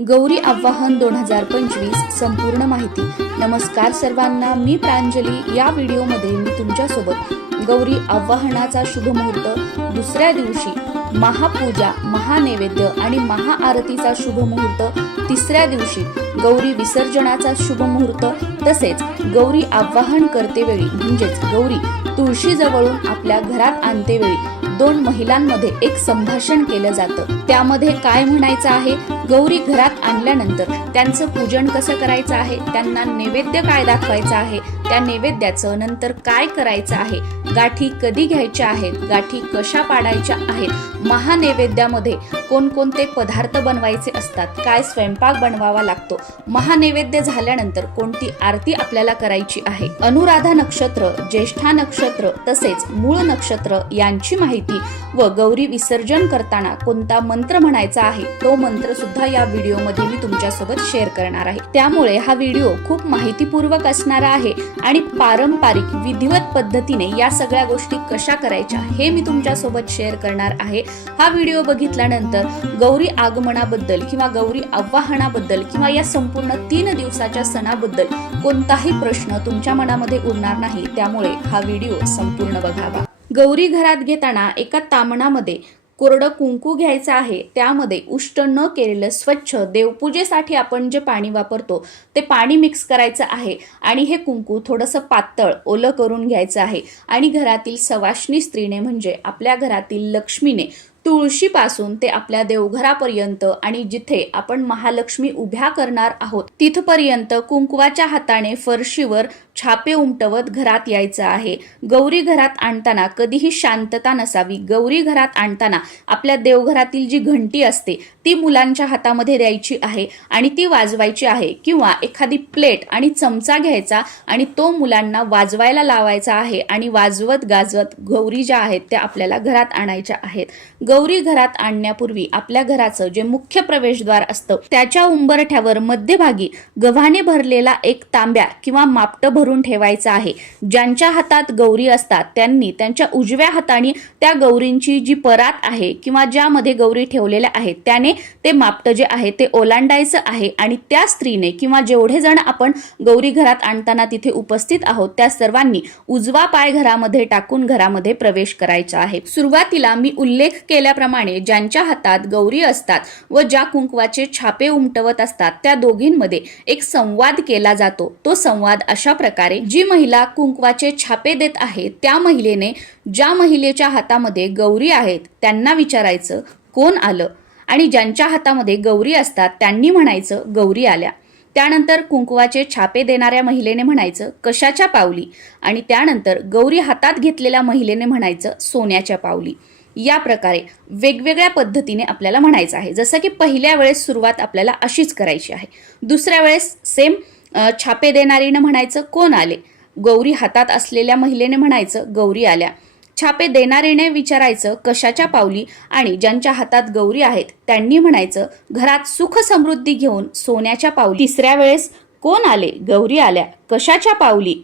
गौरी आवाहन 2025 संपूर्ण माहिती। नमस्कार सर्वांना, मी प्रांजली। या व्हिडिओमध्ये मी तुमच्यासोबत गौरी आवाहनाचा शुभ मुहूर्त, दुसऱ्या दिवशी महापूजा, महानैवेद्य आणि महाआरतीचा शुभ मुहूर्त, तिसऱ्या दिवशी गौरी विसर्जनाचा शुभ मुहूर्त, तसेच गौरी आवाहन करतेवेळी म्हणजेच गौरी तुळशी जवळून आपल्या घरात आणतेवेळी दोन महिलांमध्ये एक संभाषण केलं जातं। त्यामध्ये काय म्हणायचं आहे, गौरी घरात आणल्यानंतर त्यांचं पूजन कसं करायचं आहे, त्यांना नैवेद्य काय दाखवायचं आहे, त्या नैवेद्याचं नंतर काय करायचं आहे, गाठी कधी घ्यायच्या आहेत, गाठी कशा पाडायच्या आहेत, महानैवेद्यामध्ये कोणकोणते पदार्थ बनवायचे असतात, काय स्वयंपाक बनवावा लागतो, महानैवेद्य झाल्यानंतर कोणती आरती आपल्याला करायची आहे, अनुराधा नक्षत्र, ज्येष्ठा नक्षत्र तसेच मूळ नक्षत्र यांची माहिती व गौरी विसर्जन करताना कोणता मंत्र म्हणायचा आहे तो मंत्र सुद्धा या व्हिडिओमध्ये मी तुमच्यासोबत शेअर करणार आहे। त्यामुळे हा व्हिडिओ खूप माहितीपूर्वक असणार आहे आणि पारंपरिक विधिवत पद्धतीने या सगळ्या गोष्टी कशा करायच्या हे मी तुमच्यासोबत शेअर करणार आहे। हा व्हिडिओ बघितल्यानंतर गौरी आगमनाबद्दल किंवा गौरी आवाहनाबद्दल किंवा या संपूर्ण 3 दिवसाच्या सणाबद्दल कोणताही प्रश्न तुमच्या मनामध्ये उरणार नाही। त्यामुळे हा व्हिडिओ संपूर्ण बघावा। गौरी घरात घेताना एका तामणामध्ये कोरडं कुंकू घ्यायचं आहे, त्यामध्ये उष्ट न केलेलं स्वच्छ देवपूजेसाठी आपण जे पाणी वापरतो ते पाणी मिक्स करायचं आहे आणि हे कुंकू थोडंसं पातळ ओलं करून घ्यायचं आहे आणि घरातील सवाष्णी स्त्रीने म्हणजे आपल्या घरातील लक्ष्मीने तुळशीपासून ते आपल्या देवघरापर्यंत आणि जिथे आपण महालक्ष्मी उभ्या करणार आहोत तिथपर्यंत कुंकवाच्या हाताने फरशीवर छापे उमटवत घरात यायचं आहे। गौरी घरात आणताना कधीही शांतता नसावी। गौरी घरात आणताना आपल्या देवघरातील जी घंटी असते ती मुलांच्या हातामध्ये द्यायची आहे आणि ती वाजवायची आहे, किंवा एखादी प्लेट आणि चमचा घ्यायचा आणि तो मुलांना वाजवायला लावायचा आहे आणि वाजवत गाजवत गौरी ज्या आहेत त्या आपल्याला घरात आणायच्या आहेत। गौरी घरात आणण्यापूर्वी आपल्या घराचं जे मुख्य प्रवेशद्वार असतं त्याच्या उंबरठ्यावर मध्यभागी गव्हाने भरलेला एक तांब्या किंवा मापट भरून ठेवायचा आहे। ज्यांच्या हातात गौरी असतात त्यांनी त्यांच्या उजव्या हाताने त्या गौरींची जी परात आहे किंवा ज्यामध्ये गौरी ठेवलेल्या आहेत त्याने ते मापट जे आहे ते ओलांडायचं आहे आणि त्या स्त्रीने किंवा जेवढे जण आपण गौरी घरात आणताना तिथे उपस्थित आहोत त्या सर्वांनी उजवा पाय घरामध्ये टाकून घरामध्ये प्रवेश करायचा आहे। सुरुवातीला मी उल्लेख केल्याप्रमाणे ज्यांच्या हातात गौरी असतात व ज्या कुंकवाचे छापे उमटवत असतात त्या दोघींमध्ये एक संवाद केला जातो। तो संवाद अशा प्रकारे, जी महिला कुंकवाचे छापे देत आहे त्या महिलेने ज्या महिलेच्या हातामध्ये गौरी आहेत त्यांना विचारायचं कोण आलं, आणि ज्यांच्या हातामध्ये गौरी असतात त्यांनी म्हणायचं गौरी आल्या। त्यानंतर कुंकवाचे छापे देणाऱ्या महिलेने म्हणायचं कशाच्या पावली, आणि त्यानंतर गौरी हातात घेतलेल्या महिलेने म्हणायचं सोन्याच्या पावली। या प्रकारे वेगवेगळ्या पद्धतीने आपल्याला म्हणायचं आहे। जसं की पहिल्या वेळेस सुरुवात आपल्याला अशीच करायची आहे, दुसऱ्या वेळेस सेम छापे देणारीने म्हणायचं कोण आले, गौरी हातात असलेल्या महिलेने म्हणायचं गौरी आल्या, छापे देणारीने विचारायचं कशाच्या पावली, आणि ज्यांच्या हातात गौरी आहेत त्यांनी म्हणायचं घरात सुख समृद्धी घेऊन सोन्याच्या पावली। तिसऱ्या वेळेस कोण आले, गौरी आल्या, कशाच्या पावली,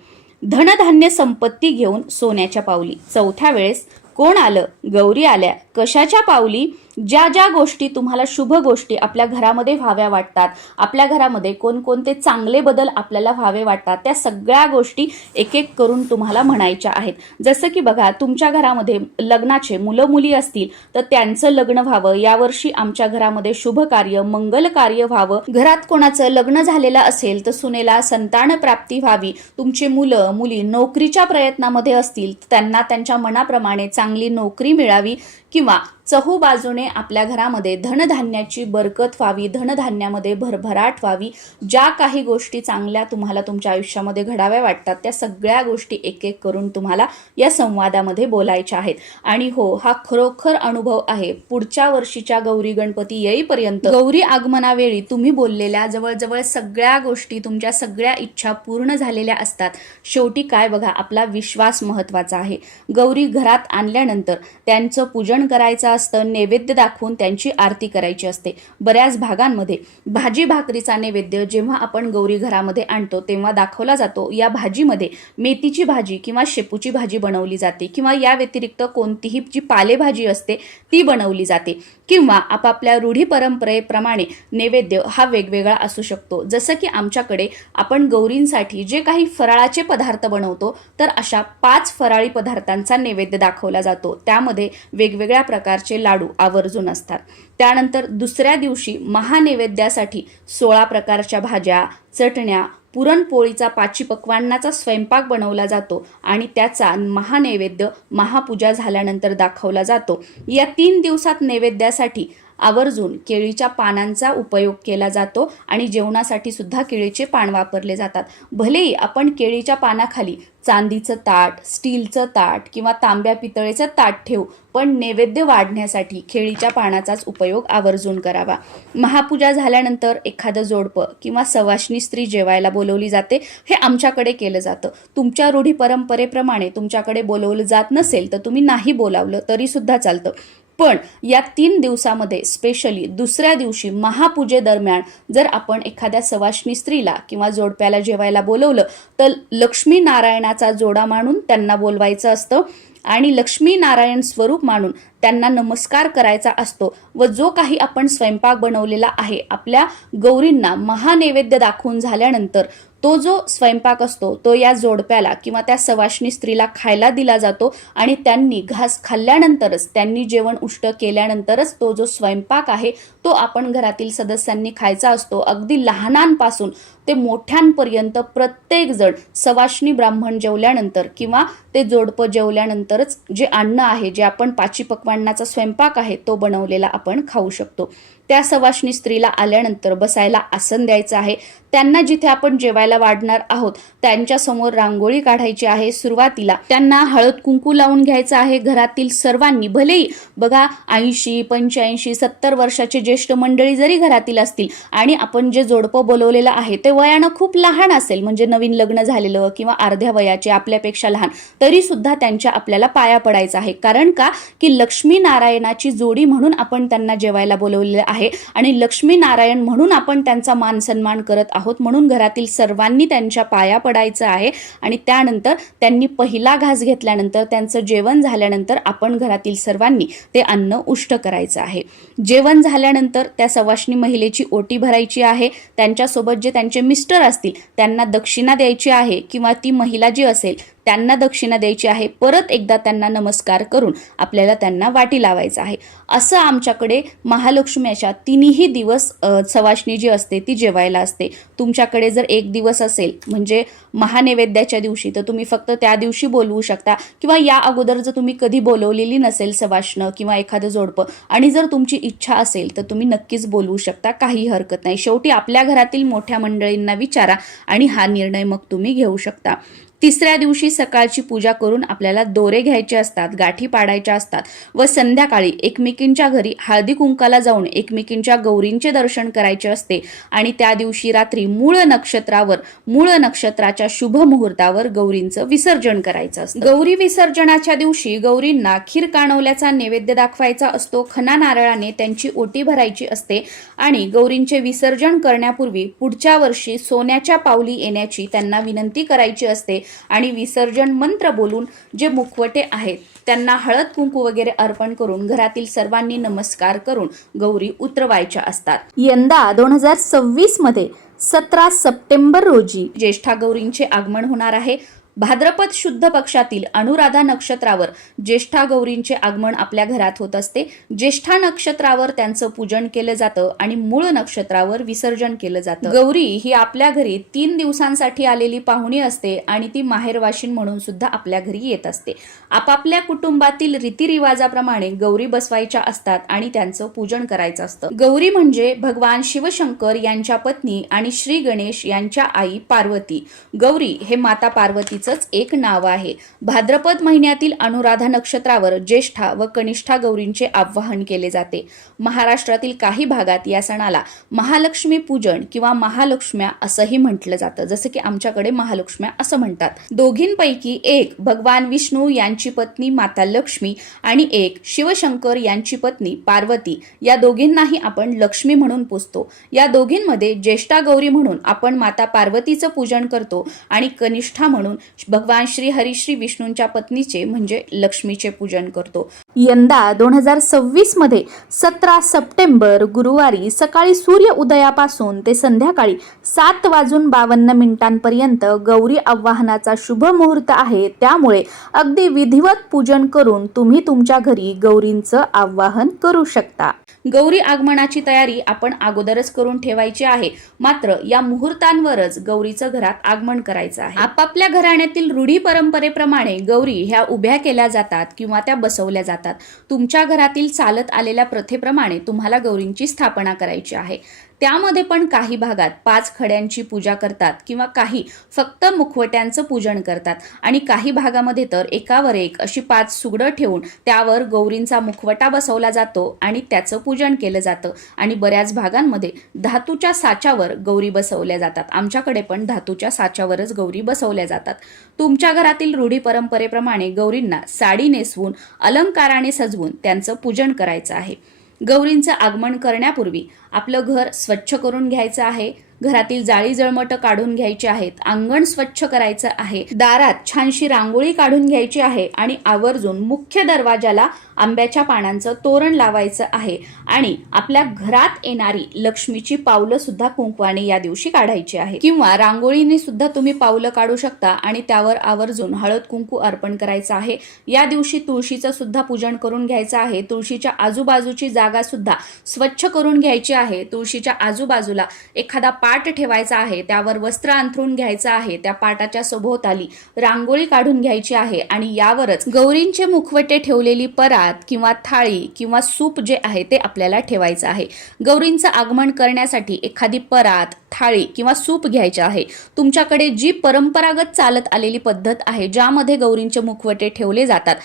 धनधान्य संपत्ती घेऊन सोन्याच्या पावली। चौथ्या वेळेस कोण आलं, गौरी आल्या, कशाच्या पावली, ज्या ज्या गोष्टी तुम्हाला शुभ गोष्टी आपल्या घरामध्ये व्हाव्या वाटतात, आपल्या घरामध्ये कोणकोणते चांगले बदल आपल्याला व्हावे वाटतात त्या सगळ्या गोष्टी एक एक करून तुम्हाला म्हणायच्या आहेत। जसं की बघा, तुमच्या घरामध्ये लग्नाचे मुलं मुली असतील तर त्यांचं लग्न व्हावं, यावर्षी आमच्या घरामध्ये शुभ कार्य मंगल कार्य व्हावं, घरात कोणाचं लग्न झालेलं असेल तर सुनेला संतान प्राप्ती व्हावी, तुमचे मुलं मुली नोकरीच्या प्रयत्नामध्ये असतील त्यांना त्यांच्या मनाप्रमाणे चांगली नोकरी मिळावी, किंवा चहूबाजूने आपल्या घरामध्ये धनधान्याची बरकत व्हावी, धनधान्यामध्ये भरभराट व्हावी, ज्या काही गोष्टी चांगल्या तुम्हाला तुमच्या आयुष्यामध्ये घडाव्या वाटतात त्या सगळ्या गोष्टी एक एक करून तुम्हाला या संवादामध्ये बोलायच्या आहेत। आणि हो, हा खरोखर अनुभव आहे। पुढच्या वर्षीच्या गौरी गणपती येईपर्यंत गौरी आगमनावेळी तुम्ही बोललेल्या जवळजवळ सगळ्या गोष्टी, तुमच्या सगळ्या इच्छा पूर्ण झालेल्या असतात। शेवटी काय बघा, आपला विश्वास महत्त्वाचा आहे। गौरी घरात आणल्यानंतर त्यांचं पूजन करायचं असतं, नैवेद्य दाखवून त्यांची आरती करायची असते। बऱ्याच भागांमध्ये भाजी भाकरीचा नैवेद्य जेव्हा आपण गौरी घरामध्ये आणतो तेव्हा दाखवला जातो। या भाजीमध्ये मेथीची भाजी किंवा शेपूची भाजी बनवली जाते, किंवा या व्यतिरिक्त कोणतीही जी पालेभाजी असते ती बनवली जाते। किंवा आपापल्या रूढी परंपरेप्रमाणे नैवेद्य हा वेगवेगळा असू शकतो। जसं की आमच्याकडे आपण गौरींसाठी जे काही फराळाचे पदार्थ बनवतो तर अशा 5 फराळी पदार्थांचा नैवेद्य दाखवला जातो। त्यामध्ये वेगवेगळ्या प्रकारचे लाडू आवर्जून असतात। त्यानंतर दुसऱ्या दिवशी महानैवेद्यासाठी 16 प्रकारच्या भाज्या, चटण्या, पुरणपोळीचा 5 पक्वान्नाचा स्वयंपाक बनवला जातो आणि त्याचा महानैवेद्य महापूजा झाल्यानंतर दाखवला जातो। या 3 दिवसात नैवेद्यासाठी आवर्जून केळीच्या पानांचा उपयोग केला जातो आणि जेवणासाठी सुद्धा केळीचे पान वापरले जातात। भलेही आपण केळीच्या पानाखाली चांदीचं ताट, स्टीलचं ताट किंवा तांब्या पितळेचं ताट ठेवू, पण नैवेद्य वाढण्यासाठी केळीच्या पानाचाच उपयोग आवर्जून करावा। महापूजा झाल्यानंतर एखादं जोडपं किंवा सवाष्णी स्त्री जेवायला बोलवली जाते। हे आमच्याकडे केलं जातं। तुमच्या रूढी परंपरेप्रमाणे तुमच्याकडे बोलवलं जात नसेल तर तुम्ही नाही बोलावलं तरी सुद्धा चालतं। पण या 3 दिवसामध्ये स्पेशली दुसऱ्या दिवशी महापूजेदरम्यान जर आपण एखाद्या सवाष्णी स्त्रीला किंवा जोडप्याला जेवायला बोलवलं तर लक्ष्मी नारायणाचा जोडा मानून त्यांना बोलवायचं असतं आणि लक्ष्मी नारायण स्वरूप मानून त्यांना नमस्कार करायचा असतो व जो काही आपण स्वयंपाक बनवलेला आहे आपल्या गौरींना महानैवेद्य दाखवून झाल्यानंतर तो जो स्वयंपाक असतो तो या जोडप्याला किंवा त्या सवाष्णी स्त्रीला खायला दिला जातो आणि त्यांनी घास खाल्ल्यानंतरच, त्यांनी जेवण उष्ट केल्यानंतरच तो जो स्वयंपाक आहे तो आपण घरातील सदस्यांनी खायचा असतो। अगदी लहानांपासून ते मोठ्यांपर्यंत प्रत्येक जण सवाष्णी ब्राह्मण जेवल्यानंतर किंवा ते जोडपं जेवल्यानंतरच जे अन्न आहे, जे आपण 5 पक्वान्नाचा स्वयंपाक आहे तो बनवलेला आपण खाऊ शकतो। त्या सवाष्णी स्त्रीला आल्यानंतर बसायला आसन द्यायचं आहे। त्यांना जिथे आपण जेवायला वाढणार आहोत त्यांच्या समोर रांगोळी काढायची आहे। सुरुवातीला त्यांना हळद कुंकू लावून घ्यायचं आहे। घरातील सर्वांनी, भलेही बघा 80, 85, 70 वर्षाचे ज्येष्ठ मंडळी जरी घरातील असतील आणि आपण जे जोडपं बोलवलेलं आहे ते वयानं खूप लहान असेल, म्हणजे नवीन लग्न झालेलं किंवा अर्ध्या वयाचे, आपल्यापेक्षा लहान, तरी सुद्धा त्यांच्या आपल्याला पाया पडायचं आहे। कारण का की लक्ष्मी नारायणाची जोडी म्हणून आपण त्यांना जेवायला बोलवलेलं आहे आणि लक्ष्मी नारायण म्हणून आपण त्यांचा मान सन्मान करत आहोत। म्हणून घरातील सर्वांनी त्यांच्या पाया पडायचं आहे आणि त्यानंतर त्यांनी पहिला घास घेतल्यानंतर, त्यांचं जेवण झाल्यानंतर आपण घरातील सर्वांनी ते अन्न उष्ट करायचं आहे। जेवण झाल्यानंतर त्या सवाष्णी महिलेची ओटी भरायची आहे। त्यांच्यासोबत जे त्यांचे मिस्टर असतील त्यांना दक्षिणा द्यायची आहे किंवा ती महिला जी असेल त्यांना दक्षिणा द्यायची आहे। परत एकदा त्यांना नमस्कार करून आपल्याला त्यांना वाटी लावायचं आहे। असं आमच्याकडे महालक्ष्मीच्या 3ही दिवस सवाष्णी जी असते ती जेवायला असते। तुमच्याकडे जर 1 दिवस असेल म्हणजे महानैवेद्याच्या दिवशी तर तुम्ही फक्त त्या दिवशी बोलवू शकता किंवा या अगोदर जर तुम्ही कधी बोलवलेली नसेल सवाष्ण किंवा एखादं जोडपं आणि जर तुमची इच्छा असेल तर तुम्ही नक्कीच बोलवू शकता, काही हरकत नाही। शेवटी आपल्या घरातील मोठ्या मंडळींना विचारा आणि हा निर्णय मग तुम्ही घेऊ शकता। तिसऱ्या दिवशी सकाळची पूजा करून आपल्याला दोरे घ्यायचे असतात, गाठी पाडायच्या असतात व संध्याकाळी एकमेकींच्या घरी हळदी कुंकाला जाऊन एकमेकींच्या गौरींचे दर्शन करायचे असते आणि त्या दिवशी रात्री मूळ नक्षत्रावर, मूळ नक्षत्राच्या शुभ मुहूर्तावर गौरींचं विसर्जन करायचं असतं। गौरी विसर्जनाच्या दिवशी गौरींना खीर कानवल्याचा नैवेद्य दाखवायचा असतो। खना नारळाने त्यांची ओटी भरायची असते आणि गौरींचे विसर्जन करण्यापूर्वी पुढच्या वर्षी सोन्याच्या पावली येण्याची त्यांना विनंती करायची असते आणि विसर्जन मंत्र बोलून जे मुखवटे आहेत त्यांना हळद कुंकू वगैरे अर्पण करून घरातील सर्वांनी नमस्कार करून गौरी उतरवायच्या असतात। यंदा 2026 मध्ये 17 सप्टेंबर रोजी ज्येष्ठा गौरींचे आगमन होणार आहे। भाद्रपद शुद्ध पक्षातील अनुराधा नक्षत्रावर ज्येष्ठा गौरींचे आगमन आपल्या घरात होत असते। ज्येष्ठा नक्षत्रावर त्यांचं पूजन केलं जातं आणि मूळ नक्षत्रावर विसर्जन केलं जातं। गौरी ही आपल्या घरी 3 दिवसांसाठी आलेली पाहुणी असते आणि ती माहेरवाशीण म्हणून सुद्धा आपल्या घरी येत असते। आपापल्या कुटुंबातील रीतिरिवाजाप्रमाणे गौरी बसवायच्या असतात आणि त्यांचं पूजन करायचं असतं। गौरी म्हणजे भगवान शिवशंकर यांच्या पत्नी आणि श्री गणेश यांच्या आई पार्वती। गौरी हे माता पार्वती एक नाव आहे। भाद्रपद महिन्यातील अनुराधा नक्षत्रावर ज्येष्ठा व कनिष्ठा गौरींचे आवाहन केले जाते। महाराष्ट्रातील काही भागात या सणाला महालक्ष्मी पूजन किंवा महालक्ष्म्या असंही म्हटलं जातं, जसं की आमच्याकडे महालक्ष्म्या असं म्हणतात। दोघींपैकी एक भगवान विष्णू यांची पत्नी माता लक्ष्मी आणि एक शिवशंकर यांची पत्नी पार्वती, या दोघींनाही आपण लक्ष्मी म्हणून पूजतो। या दोघींमध्ये ज्येष्ठा गौरी म्हणून आपण माता पार्वतीचं पूजन करतो आणि कनिष्ठा म्हणून भगवान श्री हरी श्री विष्णूंच्या पत्नीचे म्हणजे लक्ष्मीचे पूजन करतो। यंदा 2026 मध्ये 17 सप्टेंबर गुरुवारी सकाळी सूर्य उदयापासून ते संध्याकाळी 7:52 गौरी आवाहनाचा शुभ मुहूर्त आहे। त्यामुळे अगदी विधिवत पूजन करून तुम्ही तुमच्या घरी गौरींचं आवाहन करू शकता। गौरी आगमनाची तयारी आपण अगोदरच करून ठेवायची आहे, मात्र या मुहूर्तांवरच गौरीचं घरात आगमन करायचं आहे। आपापल्या घराण्यातील रूढी परंपरेप्रमाणे गौरी ह्या उभ्या केल्या जातात किंवा त्या बसवल्या जातात। तुमच्या घरातील चालत आलेल्या प्रथेप्रमाणे तुम्हाला गौरींची स्थापना करायची आहे। त्यामध्ये पण काही भागात 5 खड्यांची पूजा करतात किंवा काही फक्त मुखवट्यांचं पूजन करतात आणि काही भागामध्ये तर एकावर एक अशी 5 सुगडं ठेवून त्यावर गौरींचा मुखवटा बसवला जातो आणि त्याचं पूजन केलं जातं आणि बऱ्याच भागांमध्ये धातूच्या साच्यावर गौरी बसवल्या जातात। आमच्याकडे पण धातूच्या साच्यावरच गौरी बसवल्या जातात। तुमच्या घरातील रूढी परंपरेप्रमाणे गौरींना साडी नेसवून अलंकाराने सजवून त्यांचं पूजन करायचं आहे। गौरींचं आगमन करण्यापूर्वी आपलं घर स्वच्छ करून घ्यायचं आहे। घरातील जाळी जळमट काढून घ्यायची आहेत, अंगण स्वच्छ करायचं आहे, दारात छानशी रांगोळी काढून घ्यायची आहे आणि आवर्जून मुख्य दरवाजाला आंब्याच्या पानांचं तोरण लावायचं आहे आणि आपल्या घरात येणारी लक्ष्मीची पावलं सुद्धा कुंकवाने या दिवशी काढायची आहे किंवा रांगोळीने सुद्धा तुम्ही पावलं काढू शकता आणि त्यावर आवर्जून हळद कुंकू अर्पण करायचं आहे। या दिवशी तुळशीचं सुद्धा पूजन करून घ्यायचं आहे। तुळशीच्या आजूबाजूची जागा सुद्धा स्वच्छ करून घ्यायची आहे। तुळशीच्या आजूबाजूला एखादा पाट ठेवायचा आहे, त्यावर वस्त्र अंथरून घ्यायचं आहे, त्या पाटाच्या सभोवताली रांगोळी काढून घ्यायची आहे आणि यावरच गौरींचे मुखवटे ठेवलेली परात किंवा थाळी किंवा सूप जे आहे ते आपल्याला ठेवायचं आहे। गौरींचं आगमन करण्यासाठी एखादी परात, थाळी किंवा सूप घ्यायचे आहे। तुमच्याकडे जी परंपरागत चालत आलेली पद्धत आहे ज्यामध्ये गौरींचे मुखवटे ठेवले जातात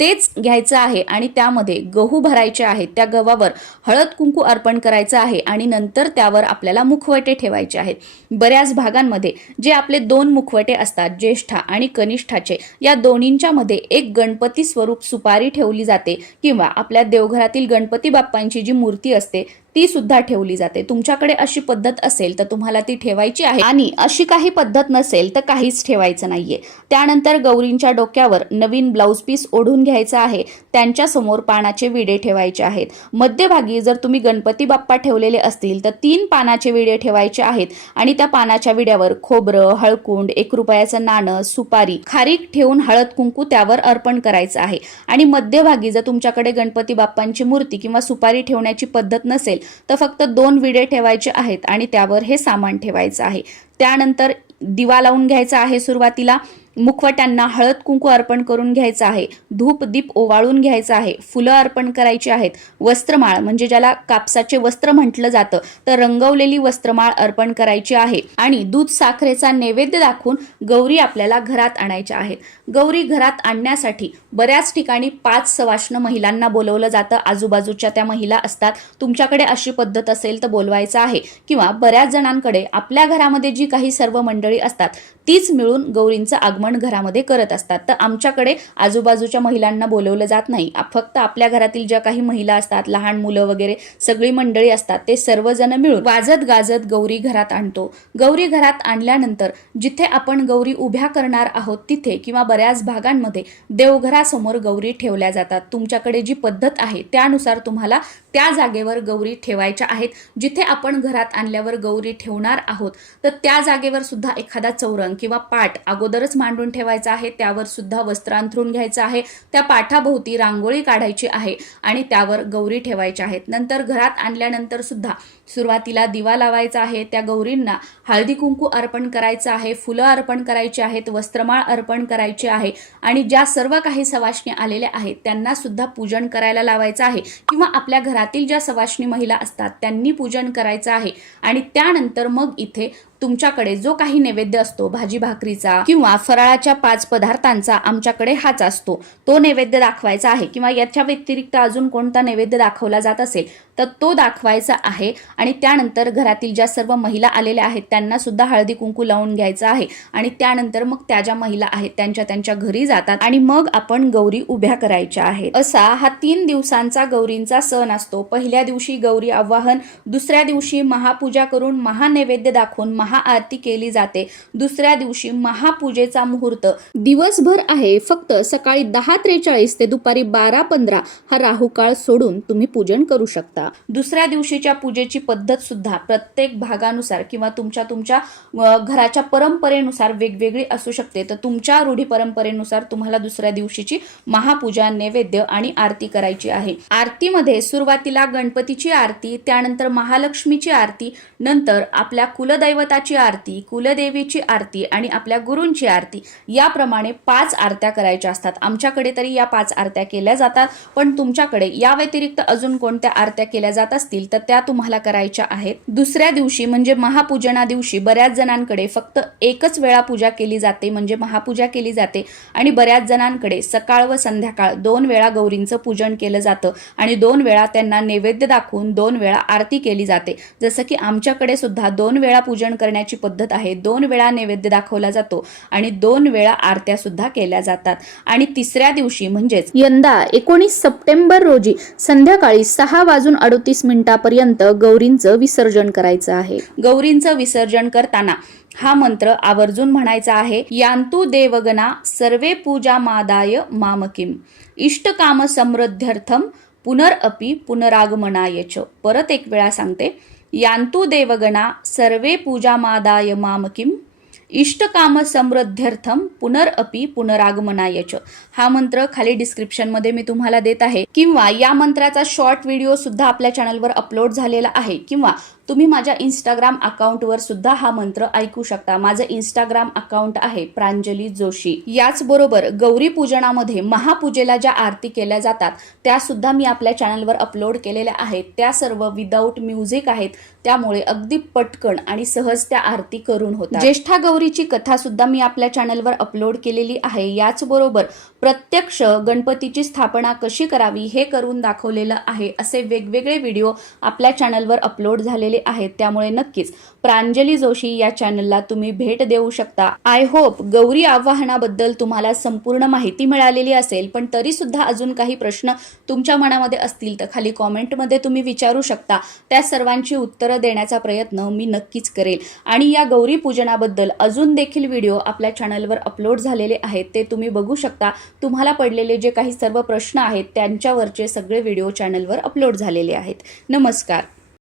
तेच घ्यायचं आहे आणि त्यामध्ये गहू भरायचे आहेत। त्या गव्हावर हळद कुंकू अर्पण करायचं आहे आणि नंतर त्यावर आपल्याला मुखवटे ठेवायचे आहेत। बऱ्याच भागांमध्ये जे आपले 2 मुखवटे असतात, ज्येष्ठा आणि कनिष्ठाचे, या दोन्हींच्या मध्ये एक गणपती स्वरूप सुपारी ठेवली जाते किंवा आपल्या देवघरातील गणपती बाप्पांची जी मूर्ती असते ती सुद्धा ठेवली जाते। तुमच्याकडे अशी पद्धत असेल तर तुम्हाला ती ठेवायची आहे आणि अशी काही पद्धत नसेल तर काहीच ठेवायचं नाहीये। त्यानंतर गौरींच्या डोक्यावर नवीन ब्लाउज पीस ओढून घ्यायचं आहे। त्यांच्या समोर पानाचे विडे ठेवायचे आहेत। मध्यभागी जर तुम्ही गणपती बाप्पा ठेवलेले असतील तर 3 पानाचे विडे ठेवायचे आहेत आणि त्या पानाच्या विड्यावर खोबरं, हळकुंड, 1 रुपयाचं नाणं, सुपारी, खारीक ठेवून हळद कुंकू त्यावर अर्पण करायचं आहे। आणि मध्यभागी जर तुमच्याकडे गणपती बाप्पांची मूर्ती किंवा सुपारी ठेवण्याची पद्धत नसेल तर फक्त 2 विडे ठेवायचे आहेत आणि त्यावर हे सामान ठेवायचं आहे। त्यानंतर दिवा लावून घ्यायचा आहे। सुरुवातीला मुखवट्यांना हळद कुंकू अर्पण करून घ्यायचं आहे। धूप दीप ओवाळून घ्यायचं आहे। फुलं अर्पण करायची आहेत। वस्त्रमाळ म्हणजे ज्याला कापसाचे वस्त्र म्हटलं जातं तर रंगवलेली वस्त्रमाळ अर्पण करायची आहे आणि दूध साखरेचा नैवेद्य दाखवून गौरी आपल्याला घरात आणायच्या आहेत। गौरी घरात आणण्यासाठी बऱ्याच ठिकाणी 5 सवाष्ण महिलांना बोलवलं जातं। आजूबाजूच्या त्या महिला असतात। तुमच्याकडे अशी पद्धत असेल तर बोलवायचं आहे किंवा बऱ्याच जणांकडे आपल्या घरामध्ये जी काही सर्व मंडळी असतात तीच मिळून गौरींचं आगमन घरामध्ये करत असतात। तर आमच्याकडे आजूबाजूच्या महिलांना बोलवलं जात नाही। फक्त आपल्या घरातील ज्या काही महिला असतात, लहान मुलं वगैरे सगळी मंडळी असतात, ते सर्वजण मिळून वाजत गाजत गौरी घरात आणतो। गौरी घरात आणल्यानंतर जिथे आपण गौरी उभ्या करणार आहोत तिथे किंवा बऱ्याच भागांमध्ये देवघरासमोर गौरी ठेवल्या जातात। तुमच्याकडे जी पद्धत आहे त्यानुसार तुम्हाला त्या जागेवर गौरी ठेवायच्या आहेत। जिथे आपण घरात आणल्यावर गौरी ठेवणार आहोत तर त्या जागेवर सुद्धा एखादा चौरंग किंवा पाट अगोदरच मांडून ठेवायचा आहे। त्यावर सुद्धा वस्त्र अंथरून घ्यायचं आहे। त्या पाठाभोवती रांगोळी काढायची आहे आणि त्यावर गौरी ठेवायच्या आहेत। नंतर घरात आणल्यानंतर सुद्धा सुरुवातीला दिवा लावायचा आहे। त्या गौरींना हळदी कुंकू अर्पण करायचं आहे, फुलं अर्पण करायची आहेत, वस्त्रमाळ अर्पण करायची आहे आणि ज्या सर्व काही सवाष्णी आलेल्या आहेत त्यांना सुद्धा पूजन करायला लावायचं आहे किंवा आपल्या घरातील ज्या सवाष्णी महिला असतात त्यांनी पूजन करायचं आहे। आणि त्यानंतर मग इथे तुमच्याकडे जो काही नैवेद्य असतो भाजी भाकरीचा किंवा फराळाच्या 5 पदार्थांचा, आमच्याकडे हाच असतो, तो नैवेद्य दाखवायचा आहे किंवा याच्या व्यतिरिक्त अजून कोणता नैवेद्य दाखवला जात असेल तर तो दाखवायचा आहे आणि त्यानंतर घरातील ज्या सर्व महिला आलेल्या आहेत त्यांना सुद्धा हळदी कुंकू लावून घ्यायचं आहे आणि त्यानंतर मग त्या ज्या महिला आहेत त्यांच्या घरी जातात आणि मग आपण गौरी उभ्या करायच्या आहेत। असा हा 3 दिवसांचा गौरींचा सण असतो। पहिल्या दिवशी गौरी आवाहन, दुसऱ्या दिवशी महापूजा करून महानैवेद्य दाखवून महाआरती केली जाते। दुसऱ्या दिवशी महापूजेचा मुहूर्त दिवसभर आहे, फक्त सकाळी 10:43 ते दुपारी 12:15 हा राहू काळ सोडून तुम्ही पूजन करू शकता। दुसऱ्या दिवशीच्या पूजेची पद्धत सुद्धा प्रत्येक भागानुसार किंवा तुमच्या घराच्या परंपरेनुसार वेगवेगळी असू शकते। तर तुमच्या रूढी परंपरेनुसार तुम्हाला दुसऱ्या दिवशीची महापूजा, नैवेद्य आणि आरती करायची आहे। आरतीमध्ये सुरुवातीला गणपतीची आरती, त्यानंतर महालक्ष्मीची आरती, नंतर आपल्या कुलदैवताची आरती, कुलदेवीची आरती आणि आपल्या गुरूंची आरती, याप्रमाणे 5 आरत्या करायच्या असतात। आमच्याकडे तरी या 5 आरत्या केल्या जातात, पण तुमच्याकडे या व्यतिरिक्त अजून कोणत्या आरत्या केल्या जात असतील तर त्या तुम्हाला करायच्या आहेत। दुसऱ्या दिवशी म्हणजे महापूजना दिवशी बऱ्याच जणांकडे फक्त एकच वेळा पूजा केली जाते, म्हणजे महापूजा केली जाते आणि बऱ्याच जणांकडे सकाळ व संध्याकाळ 2 वेळा गौरींचं पूजन केलं जातं आणि 2 वेळा त्यांना नैवेद्य दाखवून 2 वेळा आरती केली जाते। जसं की आमच्याकडे सुद्धा 2 वेळा पूजन करण्याची पद्धत आहे, 2 वेळा नैवेद्य दाखवला जातो आणि 2 वेळा आरत्या सुद्धा केल्या जातात। आणि तिसऱ्या दिवशी म्हणजेच यंदा 19 सप्टेंबर रोजी संध्याकाळी 6:38 पर्यंत गौरींचं विसर्जन करायचं आहे। गौरींचं विसर्जन करताना हा मंत्र आवर्जून म्हणायचा आहे, यांतु देवगणा सर्वे पूजा मादाय मामकिम इष्टकाम समृद्ध्यर्थम पुनरअपि पुनरागमनाय च। परत एक वेळा सांगते, यांतु देवगणा सर्वे पूजा मादाय मामकिम इष्टकाम समृद्ध्यर्थम पुनरअपि पुनरागमनाय च। हा मंत्र खाली डिस्क्रिप्शन मध्ये मी तुम्हाला देत आहे, किंवा या मंत्राचा शॉर्ट व्हिडिओ सुद्धा आपल्या चॅनलवर अपलोड झालेला आहे, किंवा तुम्ही माझ्या इंस्टाग्राम अकाउंटवर सुद्धा हा मंत्र ऐकू शकता। माझं इंस्टाग्राम अकाउंट आहे प्रांजली जोशी। याचबरोबर गौरी पूजनामध्ये महापूजेला ज्या आरती केल्या जातात त्या सुद्धा मी आपल्या चॅनलवर अपलोड केलेल्या आहेत। त्या सर्व विदाऊट म्युझिक आहेत, त्यामुळे अगदी पटकन आणि सहज त्या आरती करून होतात। ज्येष्ठा गौरीची कथा सुद्धा मी आपल्या चॅनलवर अपलोड केलेली आहे। याचबरोबर प्रत्यक्ष गणपतीची स्थापना कशी करावी हे करून दाखवलेलं आहे। असे वेगवेगळे व्हिडिओ आपल्या चॅनलवर अपलोड झालेले आहेत, त्यामुळे नक्कीच प्रांजली जोशी या चॅनलला तुम्ही भेट देऊ शकता। आय होप गौरी आवाहनाबद्दल तुम्हाला संपूर्ण माहिती मिळालेली असेल, पण तरी सुद्धा अजून काही प्रश्न तुमच्या मनामध्ये असतील तर खाली कॉमेंटमध्ये तुम्ही विचारू शकता। त्या सर्वांची उत्तरं देण्याचा प्रयत्न मी नक्कीच करेल। आणि या गौरी पूजनाबद्दल अजून देखील व्हिडिओ आपल्या चॅनलवर अपलोड झालेले आहेत, ते तुम्ही बघू शकता। तुम्हाला पडलेले जे काही सर्व प्रश्न आहेत त्यांच्यावरचे सगळे व्हिडिओ चॅनलवर अपलोड झालेले आहेत। नमस्कार।